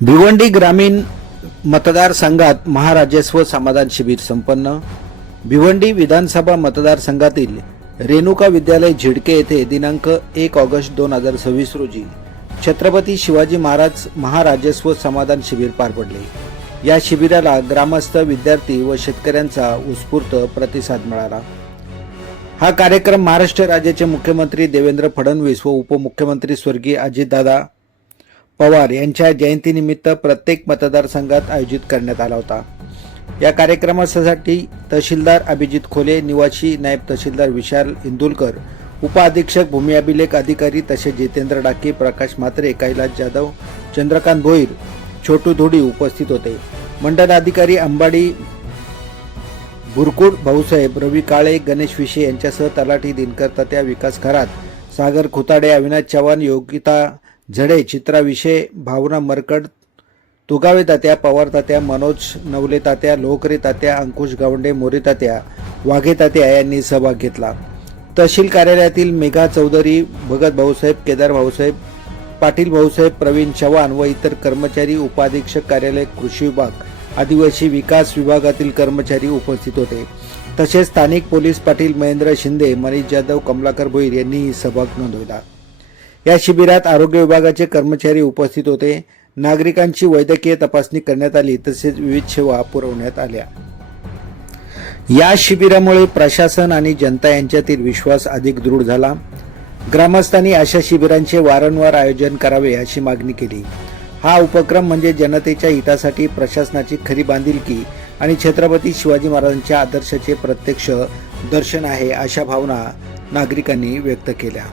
भिवंडी ग्रामीण मतदारसंघात महाराजस्व समाधान शिबिर संपन्न। भिवंडी विधानसभा मतदारसंघातील रेणुका विद्यालय झिडके येथे दिनांक 1 ऑगस्ट 2026 रोजी छत्रपती शिवाजी महाराज महाराजस्व समाधान शिबिर पार पडले। या शिबिराला ग्रामस्थ, विद्यार्थी व शेतकऱ्यांचा उत्स्फूर्त प्रतिसाद मिळाला। हा कार्यक्रम महाराष्ट्र राज्याचे मुख्यमंत्री देवेंद्र फडणवीस व उपमुख्यमंत्री स्वर्गीय अजितदादा पवार यांच्या जयंतीनिमित्त प्रत्येक मतदारसंघात आयोजित करण्यात आला होता। या कार्यक्रमासाठी तहसीलदार अभिजित खोले, निवासी नायब तहसीलदार विशाल इंदुलकर, उपअधीक्षक भूमी अभिलेख अधिकारी तसेच जितेंद्र डाके, प्रकाश म्हात्रे, कैलास जाधव, चंद्रकांत भोईर, छोटू धोडी उपस्थित होते। मंडल अधिकारी अंबाडी बुरकुड, भाऊसाहेब, रवी काळे, गणेश विशे यांच्यासह तलाठी दिनकर तात्या, विकास खरात, सागर खुताडे, अविनाश चव्हाण, योगिता झडे, चित्रा विशे, भावना मरकड, तुगावे तात्या, पवार तात्या, मनोज नवले तात्या, लोहकरे तात्या, अंकुश गावंडे, मोरे तात्या, वाघे तात्या यांनी सहभाग घेतला। तहसील कार्यालयातील मेघा चौधरी, भगत भाऊसाहेब, केदार भाऊसाहेब, पाटील भाऊसाहेब, प्रवीण चव्हाण व इतर कर्मचारी, उपाधीक्षक कार्यालय, कृषी विभाग, आदिवासी विकास विभागातील कर्मचारी उपस्थित होते। तसेच स्थानिक पोलीस पाटील महेंद्र शिंदे, मनीष जाधव, कमलाकर भोईर यांनी सहभाग नोंदवला। या शिबिरात आरोग्य विभागाचे कर्मचारी उपस्थित होते। नागरिकांची वैद्यकीय तपासणी करण्यात आली तसेच विविध सेवा पुरवण्यात आल्या। या शिबिरामुळे प्रशासन आणि जनता यांच्यातील विश्वास अधिक दृढ झाला। ग्रामस्थांनी अशा शिबिरांचे वारंवार आयोजन करावे अशी मागणी केली। हा उपक्रम म्हणजे जनतेच्या हितासाठी प्रशासनाची खरी बांधिलकी आणि छत्रपती शिवाजी महाराजांच्या आदर्शाचे प्रत्यक्ष दर्शन आहे, अशा भावना नागरिकांनी व्यक्त केल्या।